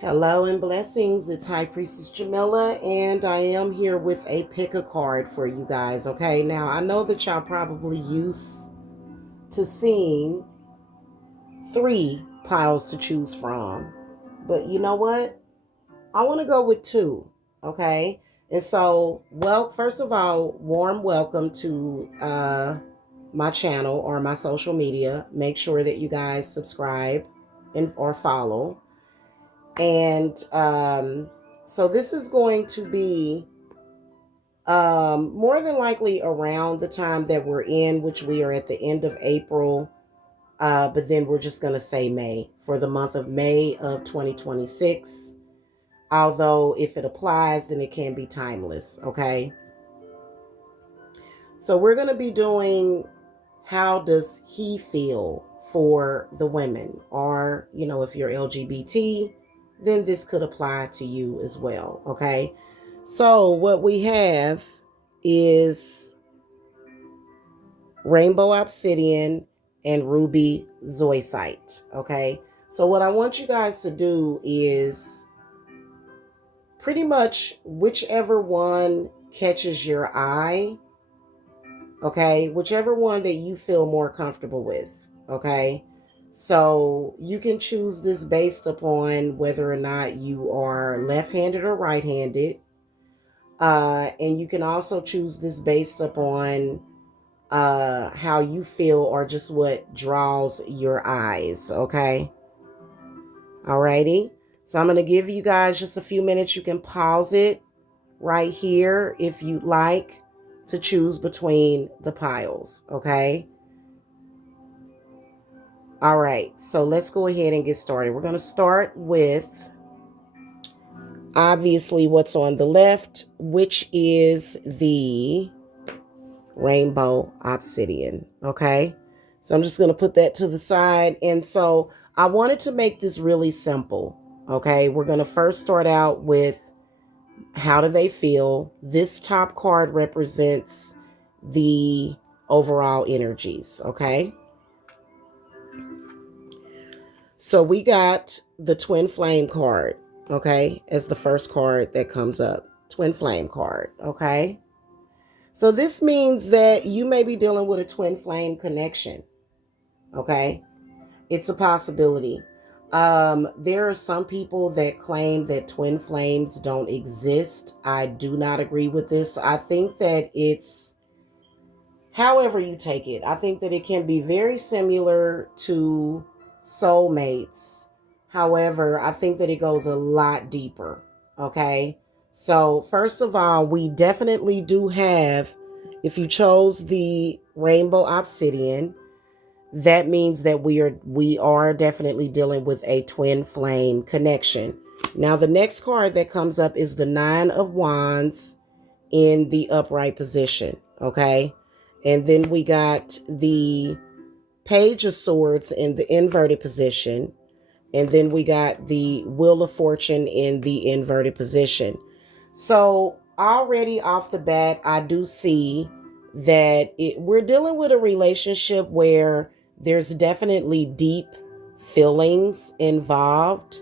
Hello and blessings. It's High Priestess Jamila, and I am here with a pick a card for you guys. Okay, now I know that y'all probably used to seeing three piles to choose from, but you know what? I want to go with two. Okay, and so, well, first of all, warm welcome to my channel or my social media. Make sure that you guys subscribe and or follow. And so this is going to be more than likely around the time that we're in, which we are at the end of April. But then we're just going to say May for the month of May of 2026. Although if it applies, then it can be timeless. Okay. So we're going to be doing how does he feel for the women? Or, if you're LGBT, then this could apply to you as well. Okay. So what we have is rainbow obsidian and ruby zoisite. Okay. So what I want you guys to do is pretty much whichever one catches your eye. Okay. Whichever one that you feel more comfortable with. Okay. So you can choose this based upon whether or not you are left-handed or right-handed. And you can also choose this based upon how you feel or just what draws your eyes. Okay. Alrighty. So I'm going to give you guys just a few minutes. You can pause it right here if you'd like to choose between the piles. Okay. All right. So let's go ahead and get started. We're going to start with obviously what's on the left, which is the rainbow obsidian. Okay. So I'm just going to put that to the side. And so I wanted to make this really simple. Okay. We're going to first start out with how do they feel? This top card represents the overall energies. Okay. So we got the twin flame card. Okay. As the first card that comes up. Twin flame card. Okay. So this means that you may be dealing with a twin flame connection. Okay. It's a possibility. There are some people that claim that twin flames don't exist. I do not agree with this. I think that it's however you take it. I think that it can be very similar to soulmates. However, I think that it goes a lot deeper. Okay. So, first of all, we definitely do have, if you chose the rainbow obsidian, that means that we are definitely dealing with a twin flame connection. Now, the next card that comes up is the 9 of Wands in the upright position. Okay. And then we got the Page of Swords in the inverted position. And then we got the Wheel of Fortune in the inverted position. So already off the bat, I do see that we're dealing with a relationship where there's definitely deep feelings involved.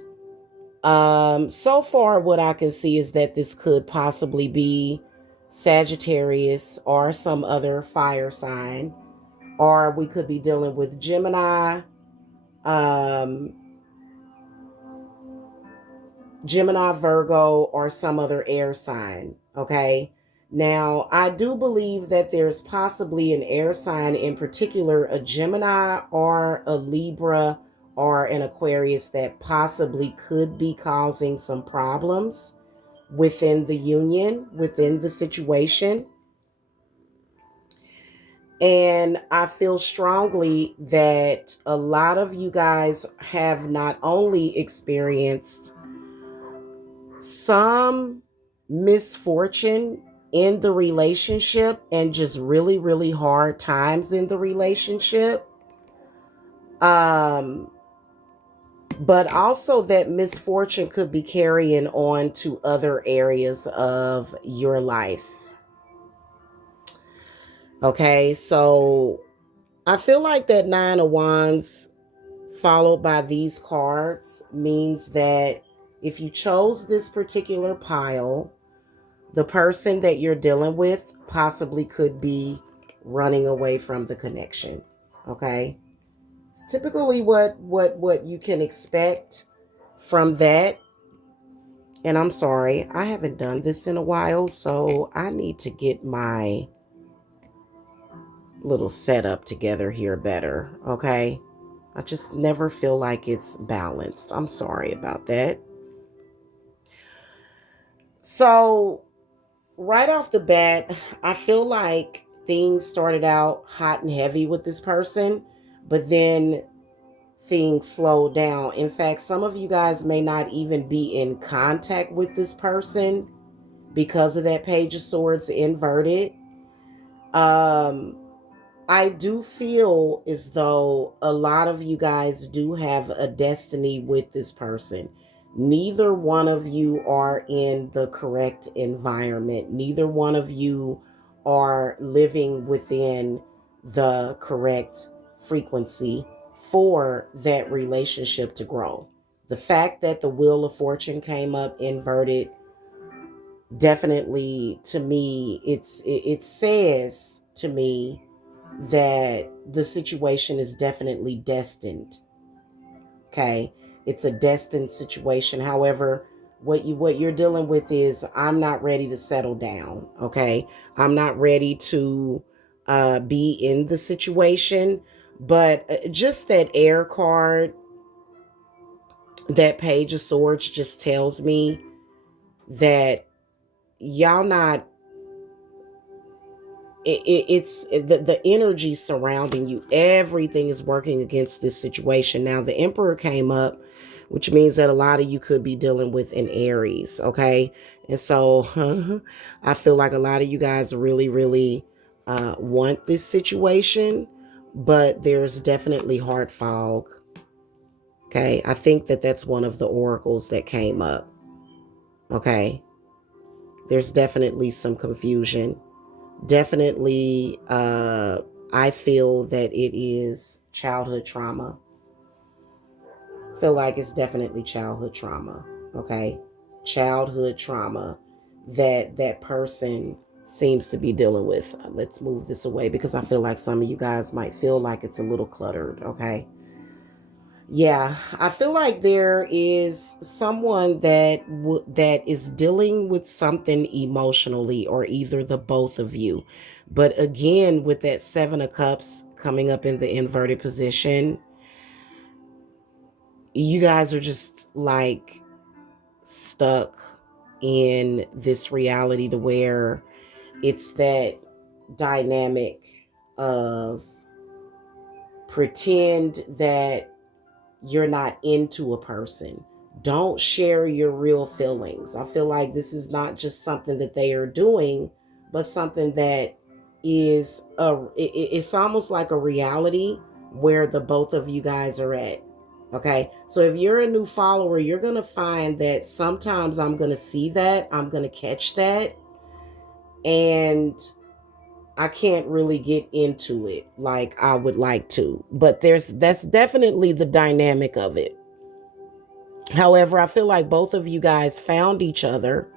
So far, what I can see is that this could possibly be Sagittarius or some other fire sign, or we could be dealing with Gemini, um, Gemini, Virgo, or some other air sign. Okay. Now, I do believe that there's possibly an air sign, in particular, a Gemini or a Libra or an Aquarius, that possibly could be causing some problems within the union, within the situation. And I feel strongly that a lot of you guys have not only experienced some misfortune in the relationship and just really, really hard times in the relationship. Um, but also that misfortune could be carrying on to other areas of your life. Okay, so I feel like that 9 of Wands followed by these cards means that if you chose this particular pile, the person that you're dealing with possibly could be running away from the connection. Okay? It's typically what you can expect from that. And I'm sorry, I haven't done this in a while, so I need to get my little setup together here better, okay? I just never feel like it's balanced. I'm sorry about that. So, right off the bat, I feel like things started out hot and heavy with this person, but then things slowed down. In fact, some of you guys may not even be in contact with this person because of that Page of Swords inverted. Um, I do feel as though a lot of you guys do have a destiny with this person. Neither one of you are in the correct environment. Neither one of you are living within the correct frequency for that relationship to grow. The fact that the Wheel of Fortune came up inverted, definitely to me, it says to me that the situation is definitely destined. Okay, it's a destined situation. However, what you're dealing with is, I'm not ready to settle down. Okay, I'm not ready to be in the situation. But just that air card, that Page of Swords, just tells me that y'all not, it's the energy surrounding you. Everything is working against this situation. Now, the Emperor came up, which means that a lot of you could be dealing with an Aries. Okay. And so I feel like a lot of you guys really, really want this situation, but there's definitely heart fog. Okay. I think that that's one of the oracles that came up. Okay. There's definitely some confusion. Definitely, I feel that it is childhood trauma. Feel like it's definitely childhood trauma. Okay, childhood trauma that that person seems to be dealing with. Let's move this away because I feel like some of you guys might feel like it's a little cluttered. Okay. Yeah, I feel like there is someone that that is dealing with something emotionally, or either the both of you. But again, with that 7 of Cups coming up in the inverted position, you guys are just like stuck in this reality to where it's that dynamic of pretend that you're not into a person. Don't share your real feelings. I feel like this is not just something that they are doing, but something that is it's almost like a reality where the both of you guys are at. Okay. So if you're a new follower, you're going to find that sometimes I'm going to see that, I'm going to catch that, and I can't really get into it like I would like to. But that's definitely the dynamic of it. However, I feel like both of you guys found each other.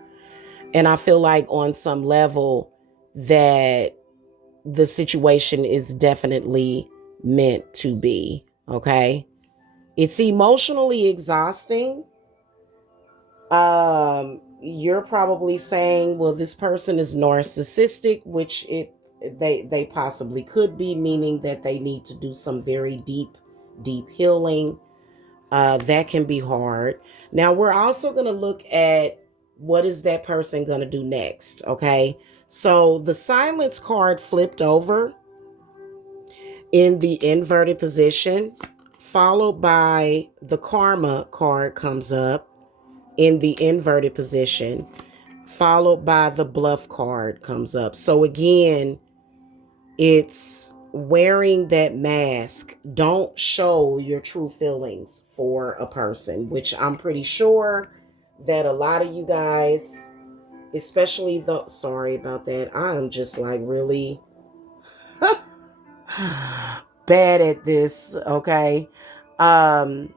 And I feel like on some level that the situation is definitely meant to be. Okay. It's emotionally exhausting. You're probably saying, well, this person is narcissistic, which they possibly could be, meaning that they need to do some very deep healing. That can be hard. Now, we're also going to look at what is that person going to do next. Okay. So the silence card flipped over in the inverted position, followed by the karma card comes up in the inverted position, followed by the bluff card comes up. So again, it's wearing that mask. Don't show your true feelings for a person, which I'm pretty sure that a lot of you guys, especially the, sorry about that, I am just like really bad at this. Okay. um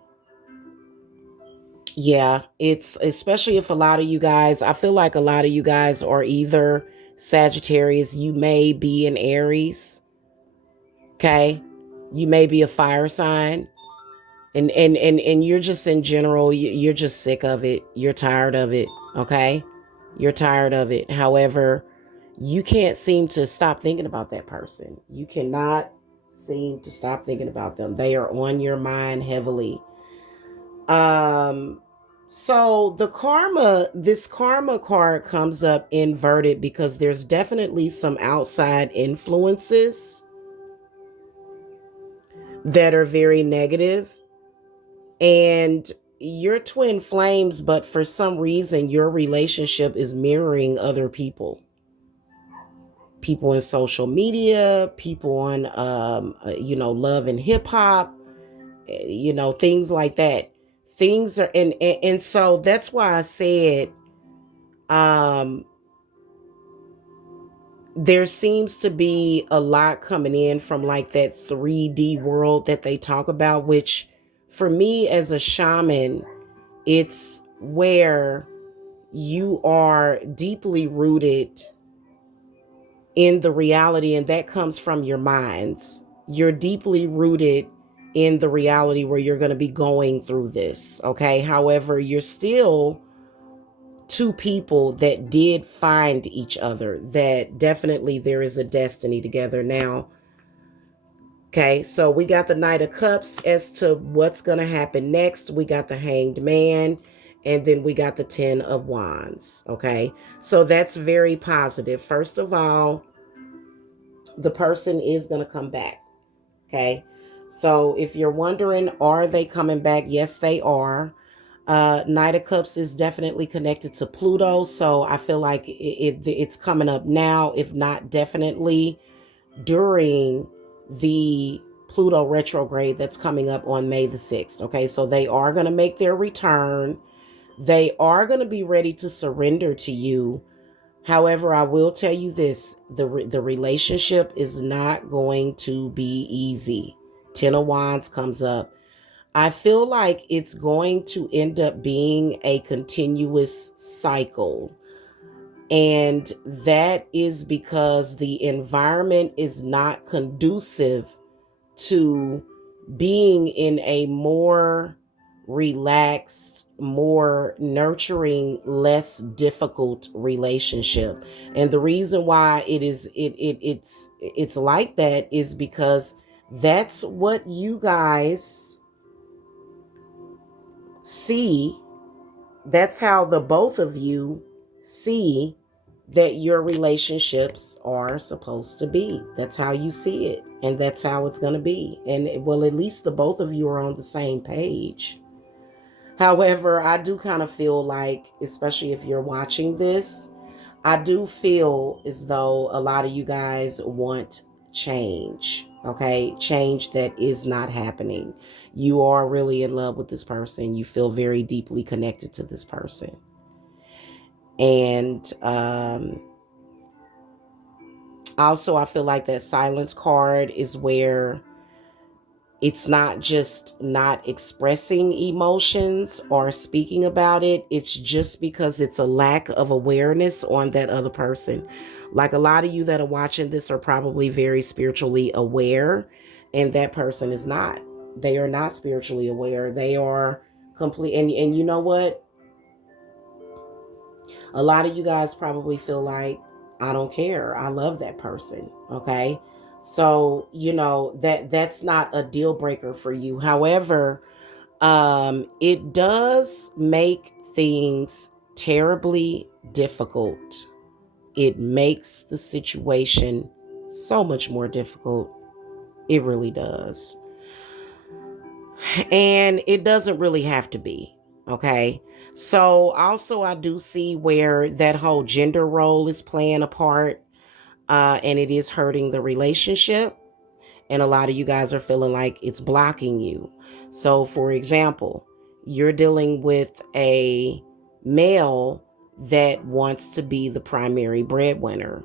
Yeah, it's especially if a lot of you guys, I feel like a lot of you guys are either Sagittarius, you may be an Aries, okay? You may be a fire sign, and you're just in general, you're just sick of it. You're tired of it, okay? You're tired of it. However, you can't seem to stop thinking about that person. You cannot seem to stop thinking about them. They are on your mind heavily. Um so this karma card comes up inverted because there's definitely some outside influences that are very negative, and you're twin flames, but for some reason your relationship is mirroring other people in social media, people on love and hip hop, things like that. Things are, and so that's why I said, um there seems to be a lot coming in from like that 3D world that they talk about, which for me as a shaman, it's where you are deeply rooted in the reality, and that comes from your minds. You're deeply rooted in the reality where you're going to be going through this, okay? However, you're still two people that did find each other, that definitely there is a destiny together now. Okay, so we got the Knight of Cups as to what's going to happen next. We got the Hanged Man, and then we got the Ten of Wands. Okay, so that's very positive. First of all, the person is going to come back. Okay, so if you're wondering, are they coming back? Yes, they are. Knight of Cups is definitely connected to Pluto, so I feel like it's coming up now, if not definitely during the Pluto retrograde that's coming up on May the 6th. Okay, so they are going to make their return. They are going to be ready to surrender to you. However, I will tell you this, the relationship is not going to be easy. Ten of Wands comes up. I feel like it's going to end up being a continuous cycle. And that is because the environment is not conducive to being in a more relaxed, more nurturing, less difficult relationship. And the reason why it's like that is because that's what you guys see. That's how the both of you see that your relationships are supposed to be. That's how you see it, and that's how it's going to be. And well, at least the both of you are on the same page. However, I do kind of feel like, especially if you're watching this, I do feel as though a lot of you guys want change. Okay, change that is not happening. You are really in love with this person. You feel very deeply connected to this person. And also, I feel like that silence card is where it's not just not expressing emotions or speaking about it. It's just because it's a lack of awareness on that other person. Like a lot of you that are watching this are probably very spiritually aware, and that person is not. They are not spiritually aware. They are complete. And you know what? A lot of you guys probably feel like, I don't care. I love that person. Okay. So, that's not a deal breaker for you. However, it does make things terribly difficult. It makes the situation so much more difficult. It really does. And it doesn't really have to be. Okay. So also I do see where that whole gender role is playing a part, and it is hurting the relationship. And a lot of you guys are feeling like it's blocking you. So for example, you're dealing with a male that wants to be the primary breadwinner.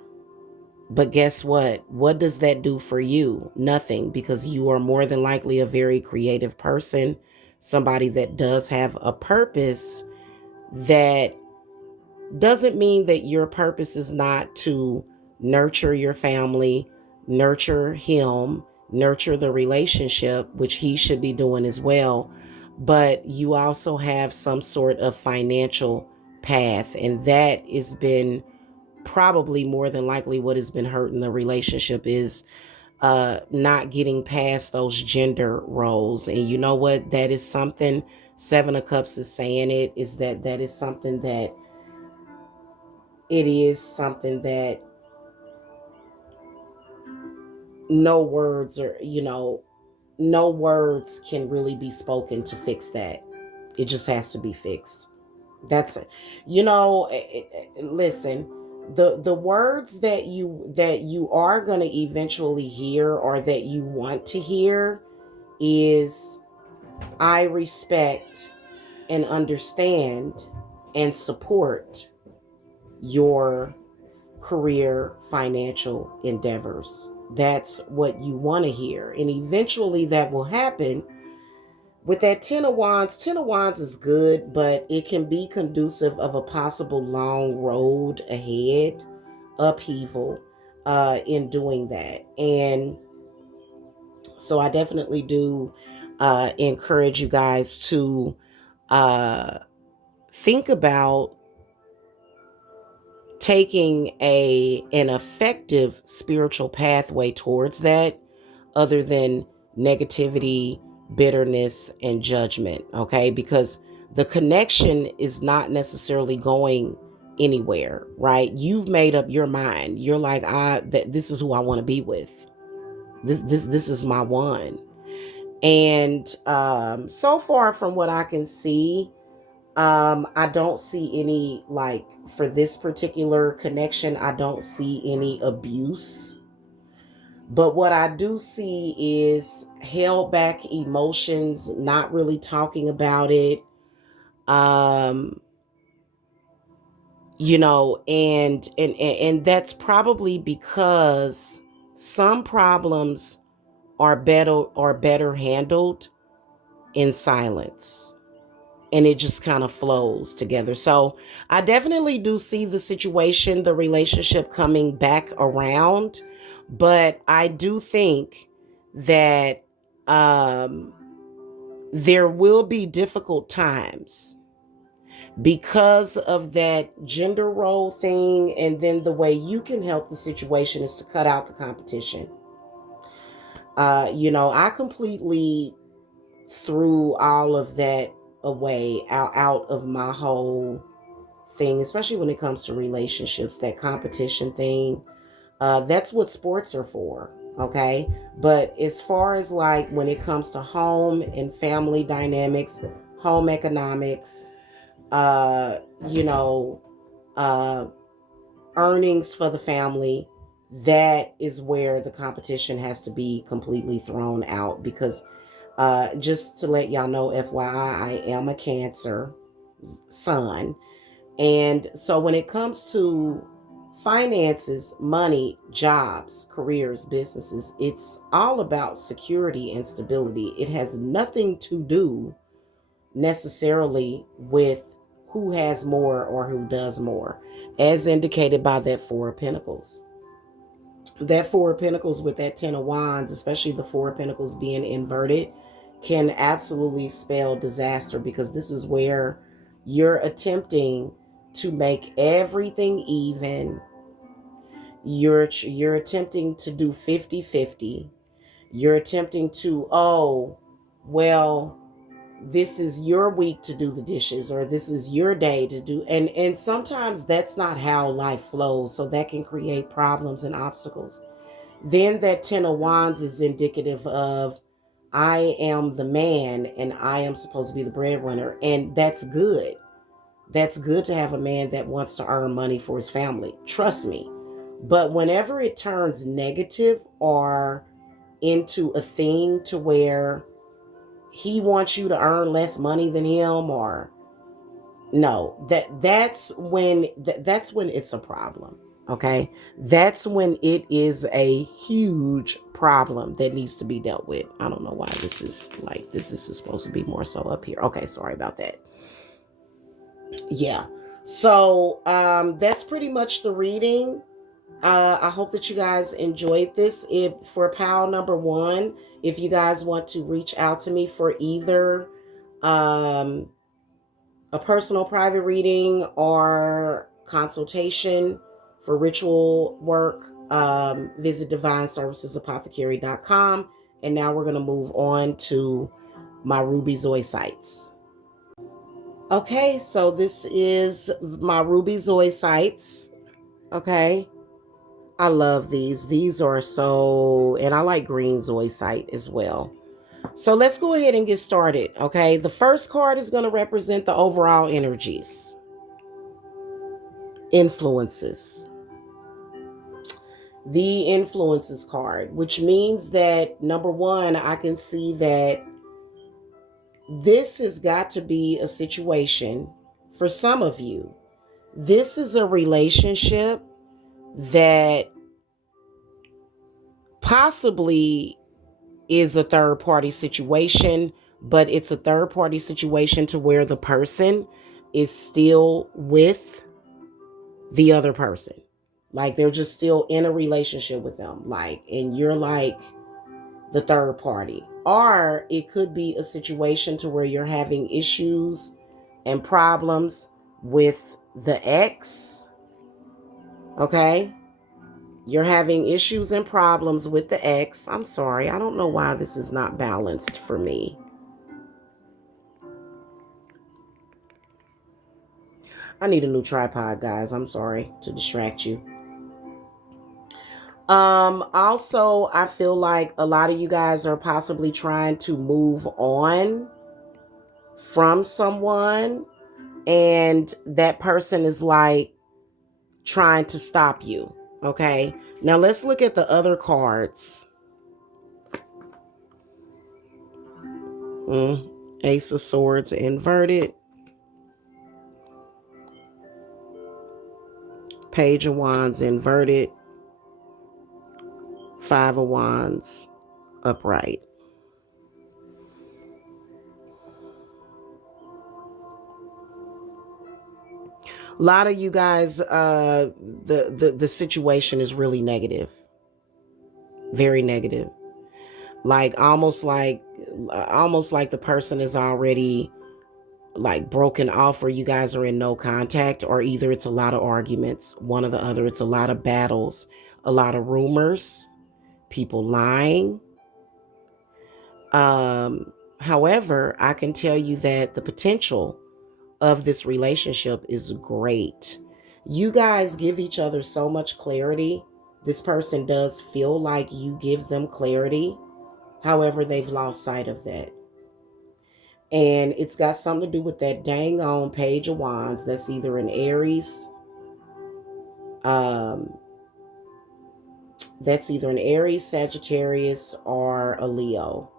But guess what? What does that do for you? Nothing, because you are more than likely a very creative person. somebody that does have a purpose, that doesn't mean that your purpose is not to nurture your family, nurture him, nurture the relationship, which he should be doing as well. But you also have some sort of financial path, and that has been probably more than likely what has been hurting the relationship, is not getting past those gender roles. And you know what? That is something, Seven of Cups is saying it, is that is something that it is something that no words or, no words can really be spoken to fix that. It just has to be fixed. That's it. Listen, the words that you are going to eventually hear, or that you want to hear, is I respect and understand and support your career financial endeavors. That's what you want to hear. And eventually that will happen. With that Ten of Wands is good, but it can be conducive of a possible long road ahead, upheaval, in doing that. And so I definitely do encourage you guys to uh, think about taking an effective spiritual pathway towards that, other than negativity, bitterness, and judgment. Okay, because the connection is not necessarily going anywhere, right? You've made up your mind. You're like, this is who I want to be with. This is my one. And so far from what I can see, I don't see any, like, for this particular connection, I don't see any abuse. But what I do see is held back emotions, not really talking about it. Um, and that's probably because some problems are better handled in silence, and it just kind of flows together. So I definitely do see the situation, the relationship coming back around, but I do think that there will be difficult times because of that gender role thing. And then the way you can help the situation is to cut out the competition. I completely threw all of that away, out of my whole thing, especially when it comes to relationships, that competition thing. That's what sports are for. Okay. But as far as, like, when it comes to home and family dynamics, home economics, uh, you know, uh, earnings for the family, that is where the competition has to be completely thrown out. Because just to let y'all know, FYI, I am a Cancer sun. And so when it comes to finances, money, jobs, careers, businesses, it's all about security and stability. It has nothing to do necessarily with who has more or who does more, as indicated by that Four of Pentacles. That Four of Pentacles with that Ten of Wands, especially the Four of Pentacles being inverted, can absolutely spell disaster, because this is where you're attempting to make everything even. You're attempting to do 50-50. You're attempting to, oh, well, this is your week to do the dishes, or this is your day to do, and sometimes that's not how life flows. So that can create problems and obstacles. Then that Ten of Wands is indicative of, I am the man and I am supposed to be the breadwinner. And that's good. That's good to have a man that wants to earn money for his family. Trust me. But whenever it turns negative, or into a thing to where he wants you to earn less money than him, or no, that's when it's a problem. Okay, that's when it is a huge problem that needs to be dealt with. I don't know why this is like this. This is supposed to be more so up here. Okay, sorry about that. Yeah. So that's pretty much the reading. I hope that you guys enjoyed this. If for pile number 1, if you guys want to reach out to me for either um, a personal private reading or consultation for ritual work, visit divineservicesapothecary.com. And now we're going to move on to my Ruby Zoe sites. Okay, so this is my Ruby Zoe sites. Okay. I love these. These are so, and I like green zoisite as well. So let's go ahead and get started. Okay. The first card is going to represent the overall energies, influences. The influences card, which means that number 1, I can see that this has got to be a situation for some of you. This is a relationship that possibly is a third party situation, but it's a third party situation to where the person is still with the other person. Like they're just still in a relationship with them. Like, and you're like the third party. Or it could be a situation to where you're having issues and problems with the ex. Okay. You're having issues and problems with the ex. I'm sorry. I don't know why this is not balanced for me. I need a new tripod, guys. I'm sorry to distract you. Also, I feel like a lot of you guys are possibly trying to move on from someone, and that person is like trying to stop you. Okay. Now let's look at the other cards. Ace of Swords inverted. Page of Wands inverted. 5 of Wands upright. A lot of you guys, the situation is really negative. Very negative. Like almost like the person is already like broken off, or you guys are in no contact, or either it's a lot of arguments, one or the other. It's a lot of battles, a lot of rumors, people lying. However, I can tell you that the potential of this relationship is great. You guys give each other so much clarity. This person does feel like you give them clarity. However, they've lost sight of that. And it's got something to do with that dang on Page of Wands. That's either an Aries. That's either an Aries, Sagittarius, or a Leo.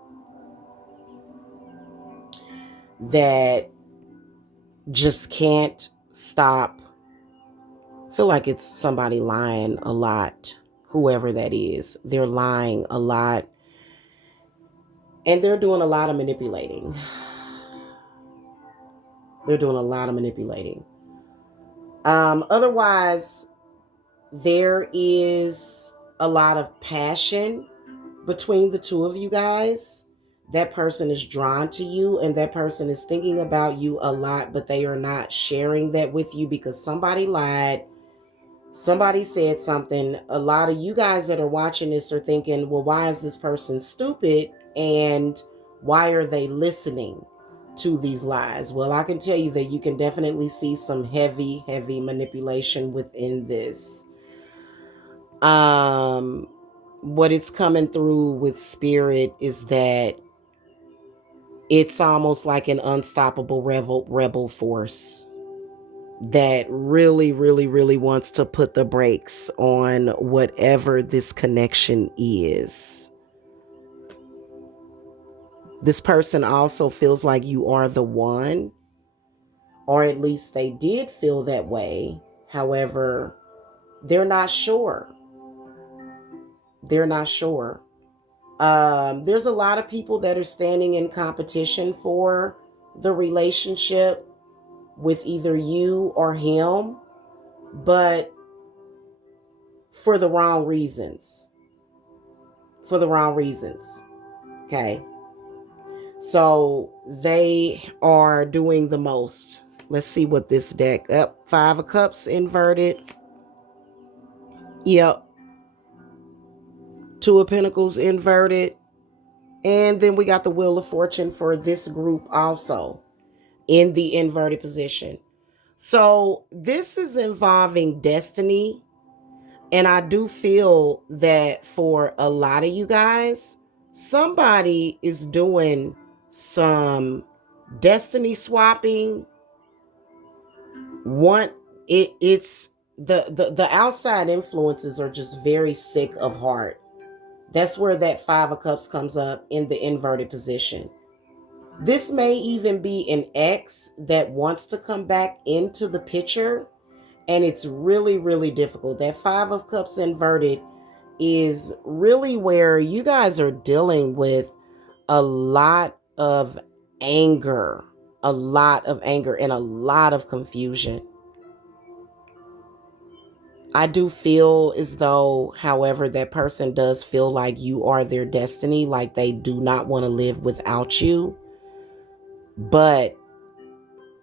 That just can't stop. I feel like it's somebody lying a lot. Whoever that is. They're lying a lot. And they're doing a lot of manipulating. They're doing a lot of manipulating. Otherwise, there is a lot of passion between the two of you guys. That person is drawn to you, and that person is thinking about you a lot, but they are not sharing that with you because somebody lied. Somebody said something. A lot of you guys that are watching this are thinking, well, why is this person stupid? And why are they listening to these lies? Well, I can tell you that you can definitely see some heavy, heavy manipulation within this. What it's coming through with spirit is that it's almost like an unstoppable rebel force that really, really, really wants to put the brakes on whatever this connection is. This person also feels like you are the one, or at least they did feel that way. However, they're not sure. They're not sure. There's a lot of people that are standing in competition for the relationship with either you or him, but for the wrong reasons. For the wrong reasons. Okay. So they are doing the most. Let's see what this deck up. 5 of Cups inverted. Yep. 2 of Pentacles inverted. And then we got the Wheel of Fortune for this group also in the inverted position. So this is involving destiny. And I do feel that for a lot of you guys, somebody is doing some destiny swapping. It's the outside influences are just very sick of heart. That's where that 5 of Cups comes up in the inverted position. This may even be an ex that wants to come back into the picture, and it's really, really difficult. That 5 of Cups inverted is really where you guys are dealing with a lot of anger, and a lot of confusion. I do feel as though, however, that person does feel like you are their destiny, like they do not want to live without you. But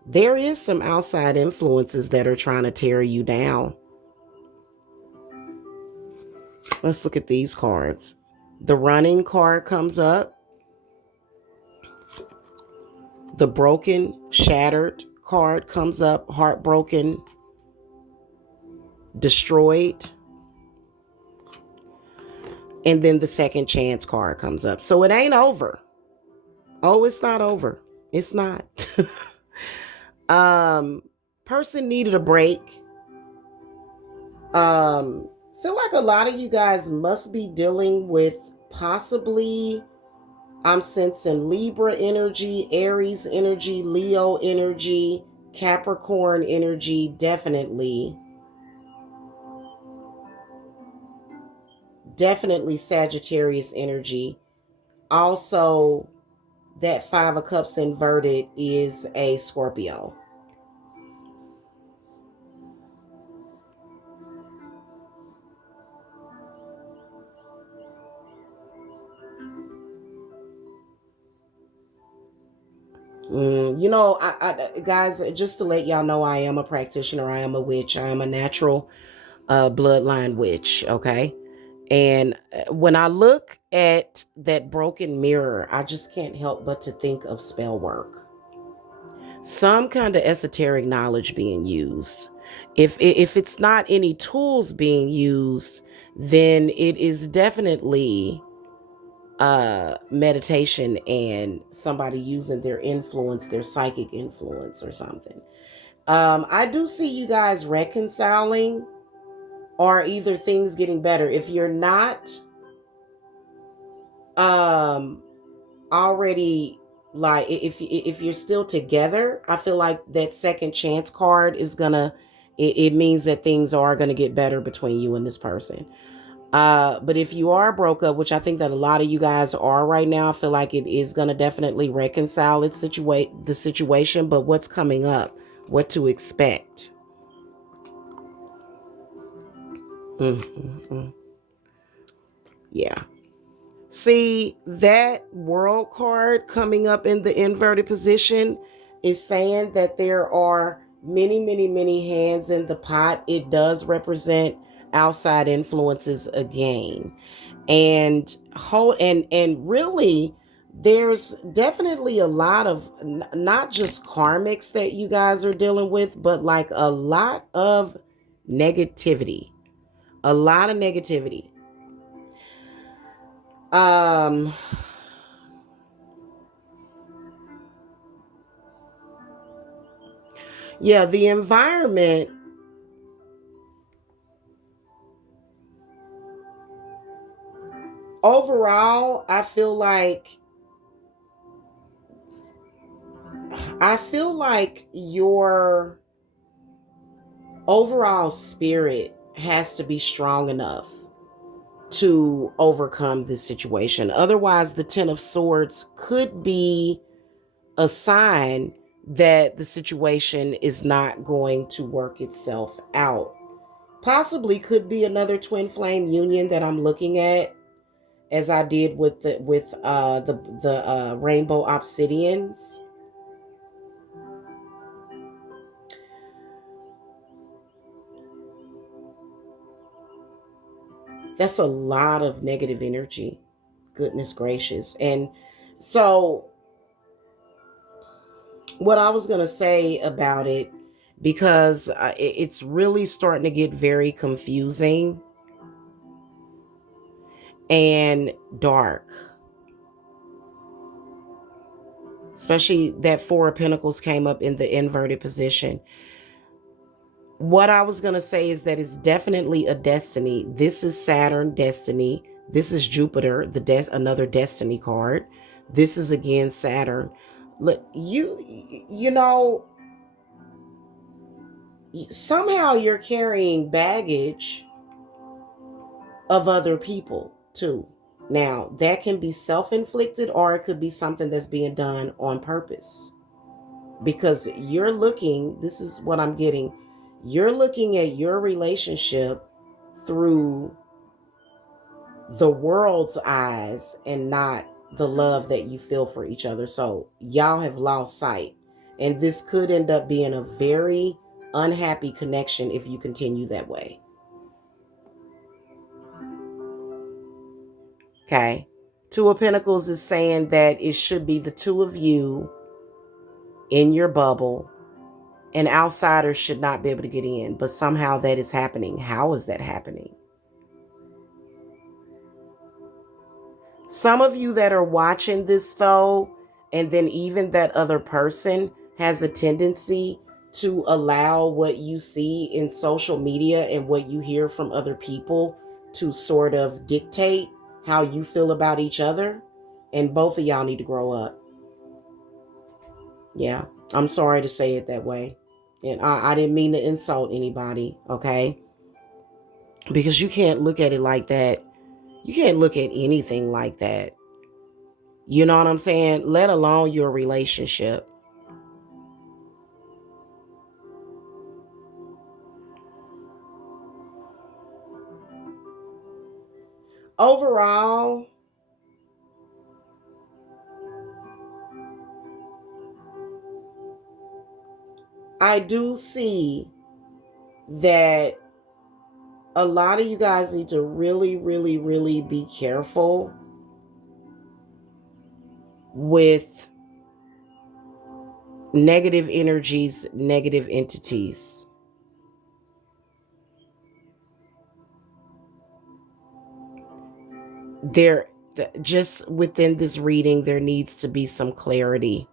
there is some outside influences that are trying to tear you down. Let's look at these cards. The Running card comes up. The Broken, Shattered card comes up. Heartbroken, Destroyed. And then the Second Chance card comes up. So it ain't over. Oh, it's not over. It's not. Person needed a break. Feel like a lot of you guys must be dealing with possibly, I'm sensing Libra energy, Aries energy, Leo energy, Capricorn energy, definitely Sagittarius energy. Also, that 5 of Cups inverted is a Scorpio. You know, I guys, just to let y'all know, I am a practitioner. I am a witch. I am a natural bloodline witch. Okay. And when I look at that broken mirror, I just can't help but to think of spell work. Some kind of esoteric knowledge being used. If it's not any tools being used, then it is definitely meditation and somebody using their influence, their psychic influence or something. I do see you guys reconciling or either things getting better. If you're not already, like, if you're still together, I feel like that Second Chance card is gonna, it means that things are gonna get better between you and this person. But if you are broke up, which I think that a lot of you guys are right now, I feel like it is going to definitely reconcile the situation. But what's coming up, what to expect? Mm-hmm. Yeah. See, that World card coming up in the inverted position is saying that there are many, many, many hands in the pot. It does represent outside influences again. And really, there's definitely a lot of not just karmics that you guys are dealing with, but like a lot of negativity. A lot of negativity. Yeah, the environment overall, I feel like your overall spirit has to be strong enough to overcome this situation. Otherwise, the Ten of Swords could be a sign that the situation is not going to work itself out. Possibly could be another twin flame union that I'm looking at, as I did with the rainbow obsidians. That's a lot of negative energy. Goodness gracious. And so what I was going to say about it, because it's really starting to get very confusing and dark. Especially that Four of Pentacles came up in the inverted position. What I was going to say is that it's definitely a destiny. This is Saturn destiny. This is Jupiter, another destiny card. This is again Saturn. Look, you know, somehow you're carrying baggage of other people too. Now, that can be self-inflicted or it could be something that's being done on purpose. Because you're looking, this is what I'm getting, you're looking at your relationship through the world's eyes and not the love that you feel for each other. So y'all have lost sight. And this could end up being a very unhappy connection if you continue that way. Okay. Two of Pentacles is saying that it should be the two of you in your bubble, and outsiders should not be able to get in. But somehow that is happening. How is that happening? Some of you that are watching this though, and then even that other person has a tendency to allow what you see in social media and what you hear from other people to sort of dictate how you feel about each other. And both of y'all need to grow up. Yeah, I'm sorry to say it that way. And I didn't mean to insult anybody, okay? Because you can't look at it like that. You can't look at anything like that. You know what I'm saying? Let alone your relationship. Overall, I do see that a lot of you guys need to really, really, really be careful with negative energies, negative entities. There, just within this reading, there needs to be some clarity.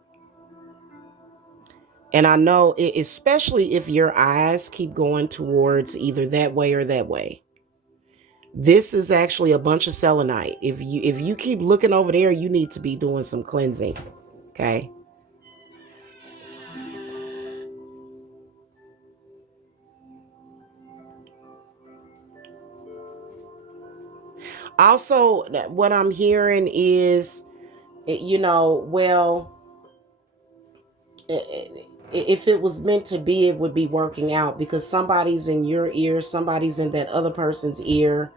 And I know, especially if your eyes keep going towards either that way or that way. This is actually a bunch of selenite. If you keep looking over there, you need to be doing some cleansing. Okay. Also, what I'm hearing is, well, if it was meant to be, it would be working out, because somebody's in your ear, somebody's in that other person's ear.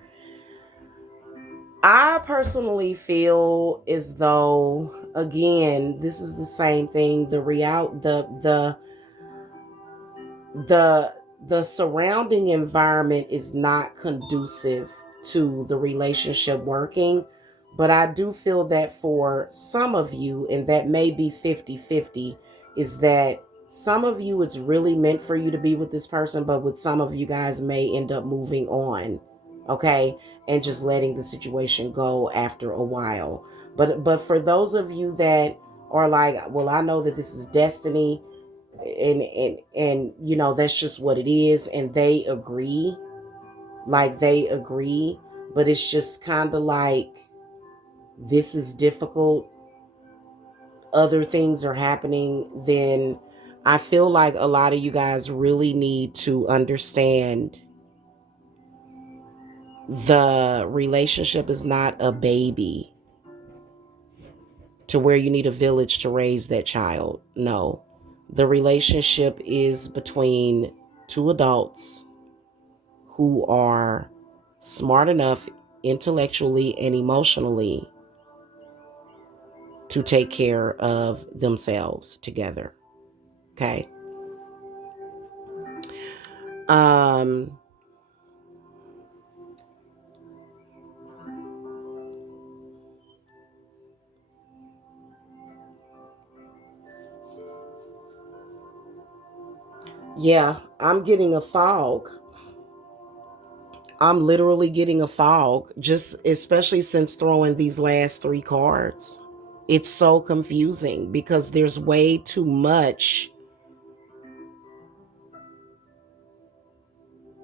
I personally feel as though, again, this is the same thing. The surrounding environment is not conducive to the relationship working. But I do feel that for some of you, and that may be 50-50, is that some of you, it's really meant for you to be with this person, but with some of you guys may end up moving on, okay, and just letting the situation go after a while. But for those of you that are like, well, I know that this is destiny, and that's just what it is, and they agree, but it's just kind of like, this is difficult, other things are happening, then I feel like a lot of you guys really need to understand The relationship is not a baby to where you need a village to raise that child. No, the relationship is between two adults who are smart enough intellectually and emotionally to take care of themselves together. Okay. Um, yeah, I'm getting a fog. I'm literally getting a fog, just especially since throwing these last three cards. It's so confusing because there's way too much.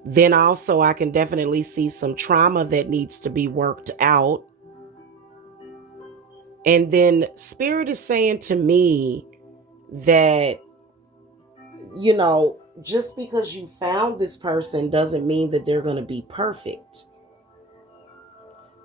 Then also, I can definitely see some trauma that needs to be worked out. And then Spirit is saying to me that, just because you found this person doesn't mean that they're going to be perfect.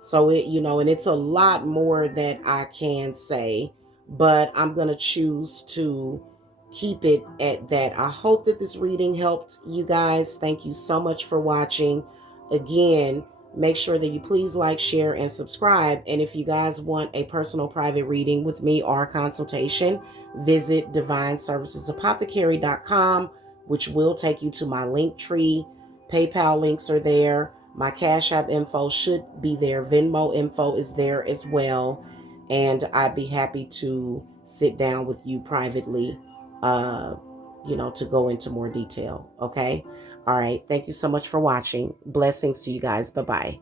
So and it's a lot more that I can say, but I'm going to choose to keep it at that. I hope that this reading helped you guys. Thank you so much for watching. Again, make sure that you please like, share, and subscribe. And if you guys want a personal private reading with me or a consultation, visit divineservicesapothecary.com, which will take you to my link tree. PayPal links are there. My Cash App info should be there. Venmo info is there as well. And I'd be happy to sit down with you privately, to go into more detail. Okay. All right. Thank you so much for watching. Blessings to you guys. Bye-bye.